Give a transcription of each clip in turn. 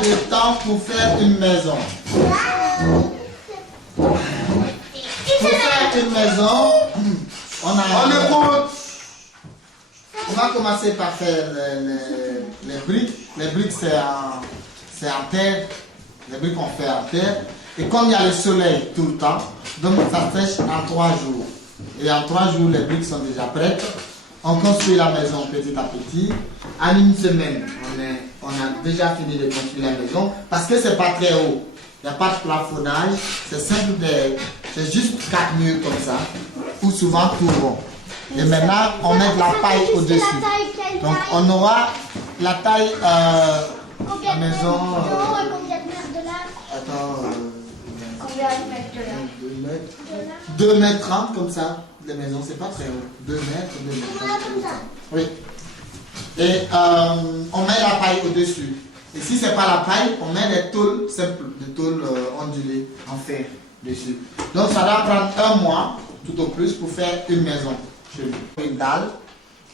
Le temps pour faire une maison. Pour faire une maison, on va commencer par faire les briques. Les briques, c'est en terre. Les briques, on fait en terre. Et comme il y a le soleil tout le temps, donc ça sèche en 3 jours. Et en 3 jours, les briques sont déjà prêtes. On construit la maison petit à petit. En une semaine, on a déjà fini de construire la maison parce que c'est pas très haut. Il n'y a pas de plafonnage. C'est simple, c'est juste 4 murs comme ça, ou souvent tout rond. Et maintenant, on met de la paille au-dessus. Donc, on aura la taille la maison. Combien de mètres de là? Attends. Combien de mètres de là? 2 mètres 30 comme ça. Les maisons, c'est pas très haut. 2 mètres, 2 mètres 30 comme ça. Oui. Et on met la paille au-dessus. Et si c'est pas la paille, on met des tôles simples, des tôles ondulées en fer dessus. Donc ça doit prendre 1 mois, tout au plus, pour faire une maison. Une dalle.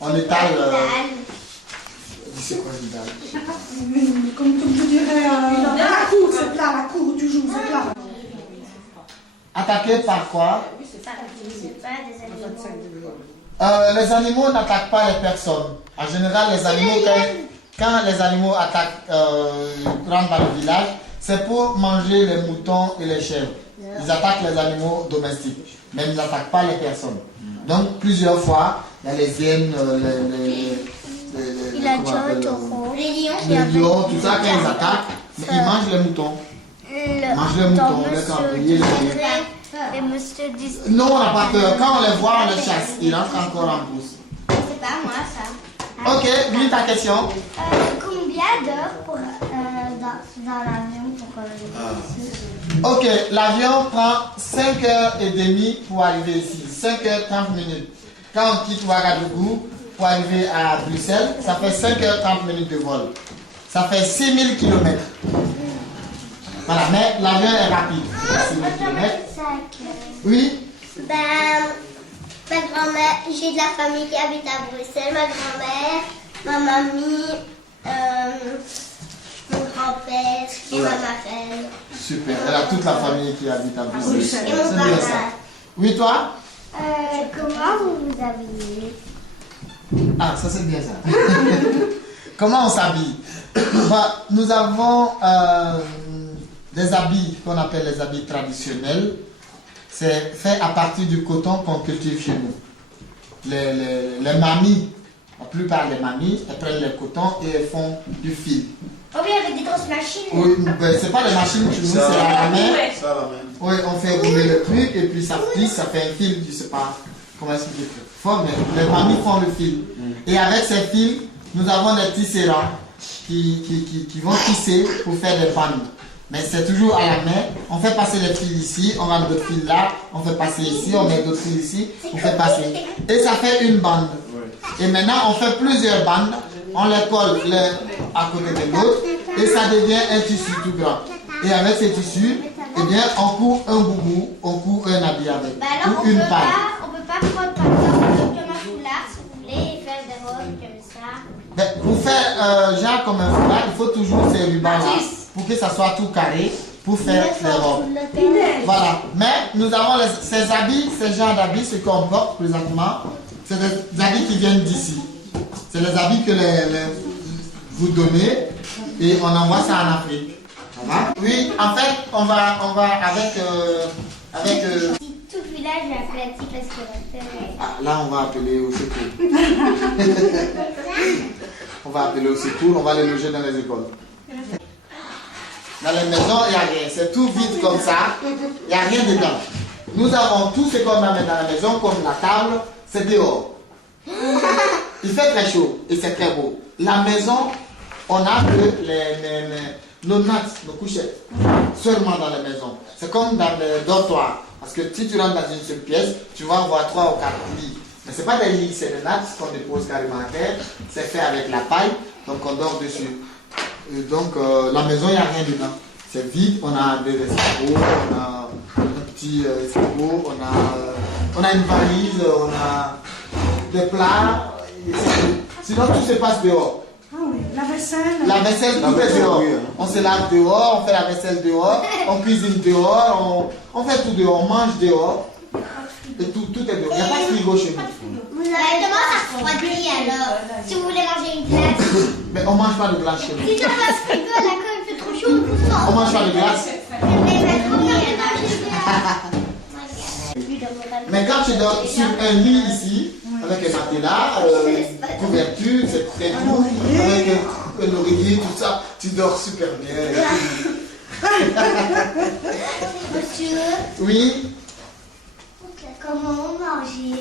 On étale. C'est quoi une dalle? Comme tu dirais, la cour, c'est plat, la cour où tu joues, c'est plat. Attaqué par quoi? Les animaux n'attaquent pas les personnes. En général, les animaux, quand les animaux attaquent, rentrent dans le village, c'est pour manger les moutons et les chèvres. Ils attaquent les animaux domestiques, mais ils n'attaquent pas les personnes. Donc, plusieurs fois, il y a les hyènes, les lions, tout ça, quand ils attaquent, ils mangent les moutons. Ils mangent les moutons, les cambriers, Et monsieur dit... Non, on n'a pas peur. Quand on les voit, on les chasse. Ils rentrent encore en pousse. C'est pas moi ça. Ok, lis ta question. Combien d'heures pour, dans l'avion pour Ok, l'avion prend 5h30 pour arriver ici. 5h30 minutes. Quand on quitte Ouagadougou pour arriver à Bruxelles, ça fait 5h30 minutes de vol. Ça fait 6000 km. Voilà, mais l'avion est rapide. 6000 km. Oui. Ma grand-mère, j'ai de la famille qui habite à Bruxelles, ma grand-mère, ma mamie, mon grand-père et ma marraine. Super, elle a toute la famille qui habite à Bruxelles. Et mon C'est bien ça. papa. Oui, toi? Comment vous vous habillez? Ah, ça c'est bien ça. Comment on s'habille? Nous avons des habits qu'on appelle les habits traditionnels. C'est fait à partir du coton qu'on cultive chez nous. Les mamies, la plupart des mamies, elles prennent le coton et elles font du fil. Oh oui, avec des grosses machines. Oui, ben, c'est pas les machines chez nous, c'est à la main. Ça, la main. Oui, on fait rouler le truc et puis ça plisse, ça fait un fil, je sais pas comment expliquer. Mais les mamies font le fil. Et avec ces fils, nous avons des tisserands qui vont tisser pour faire des bandes. Mais c'est toujours à la main. On fait passer les fils ici, on rentre d'autres fils là, on fait passer ici, on met d'autres fils ici, on fait passer. Et ça fait une bande. Et maintenant, on fait plusieurs bandes, on les colle l'un à côté de l'autre et ça devient un tissu tout grand. Et avec ces tissus, eh bien, on coud un boubou, on coud un habit avec, Alors, ou une paille. on peut pas prendre par exemple comme un foulard si vous voulez et faire des robes comme ça. Mais pour faire genre comme un foulard, il faut toujours ces rubans là pour que ça soit tout carré pour faire les robes. Voilà. Mais nous avons ces habits, ces genres d'habits, ce qu'on porte présentement, c'est des habits qui viennent d'ici. C'est les habits que vous donnez et on envoie ça en Afrique. Ça va? Oui, en fait, on va avec Tout le village est athlétique parce qu'il va faire. ah, là, on va appeler au secours. On va appeler au secours, on va les loger dans les écoles. Dans les maisons, il n'y a rien. C'est tout vide comme ça. Il n'y a rien dedans. Nous avons tout ce qu'on amène dans la maison, comme la table, c'est dehors. Il fait très chaud et c'est très beau. La maison, on a que nos nattes, nos couchettes, seulement dans la maison. C'est comme dans le dortoir. Parce que si tu rentres dans une seule pièce, tu vas avoir 3 ou 4 lits. Mais ce n'est pas des lits, c'est des nattes qu'on dépose carrément à terre. C'est fait avec la paille, donc on dort dessus. Et donc la maison, il n'y a rien dedans. C'est vide, on a des escabeaux, on a un petit escabeau, on a une valise, on a des plats. Et c'est tout. Sinon, tout se passe dehors. Ah oui, la vaisselle. La vaisselle, tout est dehors. On se lave dehors, on fait la vaisselle dehors, on cuisine dehors, on fait tout dehors, on mange dehors. Et tout est dehors. Il n'y a pas de frigo chez nous. Vous avez comment ça refroidit alors? Si vous voulez manger une glace. Mais on ne mange pas de glace chez nous. Si tu as pas de frigo, d'accord, il fait trop chaud, tout ça. On ne mange pas de glace. Mais quand tu dors sur un lit ici, avec un matelas, couverture, c'est très doux, avec un oreiller, tout ça, tu dors super bien. Monsieur, Oui. comment manger?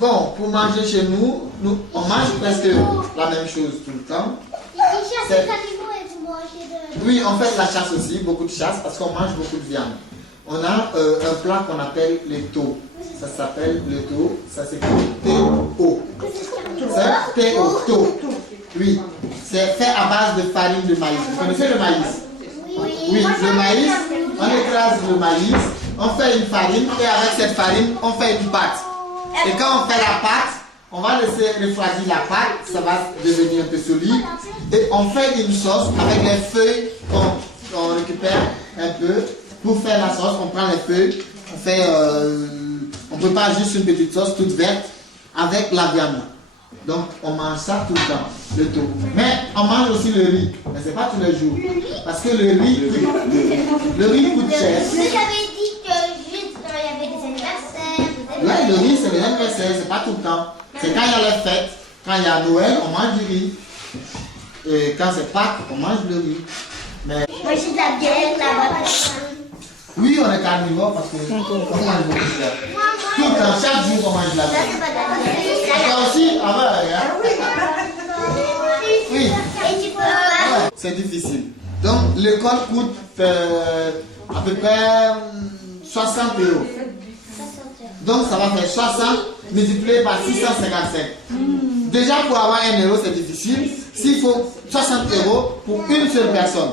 Bon, pour manger chez nous, on mange presque la même chose tout le temps. Ils chassent les animaux et vous mangez de... Oui, on fait de la chasse aussi, beaucoup de chasse, parce qu'on mange beaucoup de viande. On a un plat qu'on appelle le taux. Ça s'appelle le taux, ça s'écrit T-O. C'est T-O, taux. Oui, c'est fait à base de farine de maïs. Vous connaissez le maïs? Oui, le maïs, on écrase le maïs, on fait une farine et avec cette farine, on fait une pâte. Et quand on fait la pâte, on va laisser refroidir la pâte, ça va devenir un peu solide. Et on fait une sauce avec les feuilles qu'on récupère un peu. Pour faire la sauce, on prend les feuilles, on prépare juste une petite sauce toute verte avec la viande. Donc on mange ça tout le temps, le tout. Mais on mange aussi le riz, mais c'est pas tous les jours. Parce que le riz coûte cher. Vous avez dit que juste quand il y avait des anniversaires. Ouais, le riz c'est les anniversaires, c'est pas tout le temps. C'est quand il y a les fêtes, quand il y a Noël, on mange du riz. Et quand c'est Pâques, on mange le riz. Mais Moi j'ai de la bière là-bas. oui, on est carnivore parce que on mange beaucoup de viande. Tout le temps, chaque jour on mange de la viande. Ça aussi, ah ouais, oui. Et tu peux pas. Ouais, c'est difficile. Donc l'école coûte à peu près 60 €. Donc ça va faire 60 multiplié par 655. Déjà pour avoir 1 € c'est difficile. S'il faut 60 € pour une seule personne,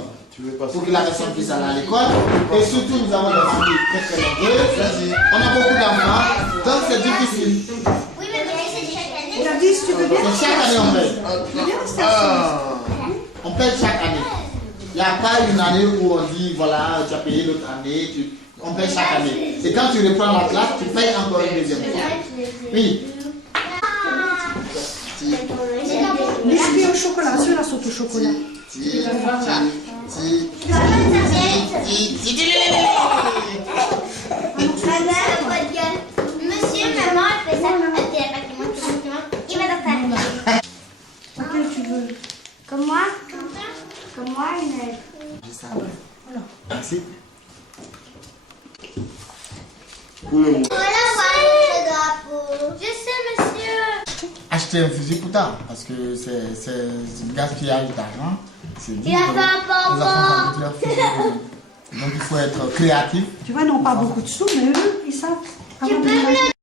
pour que la personne puisse aller à l'école. Et surtout nous avons des familles très très nombreuses. On a beaucoup d'enfants, donc c'est difficile. Oui, mais c'est chaque année. Gladys, tu veux bien? Donc chaque année on paye. On paye chaque année. Il n'y a pas une année où on dit voilà, tu as payé l'autre année. On paye chaque année. Et quand tu reprends la classe, tu payes encore une deuxième fois. Oui. Biscuit au chocolat, ceux-là sont au chocolat. Monsieur, maman, elle fait ça. Il va dans ta Lequel tu veux? Comme moi? Comme moi, une. Merci. Voilà, voilà le drapeau. Je sais, monsieur. Acheter un fusil pour tard, parce que c'est du gaspillage d'argent. C'est dur. Il a fait un Les enfants bonbon. fabriquent leur fusil. Donc il faut être créatif. Tu vois, ils n'ont pas beaucoup de sous, mais eux, ils savent. Tu peux me le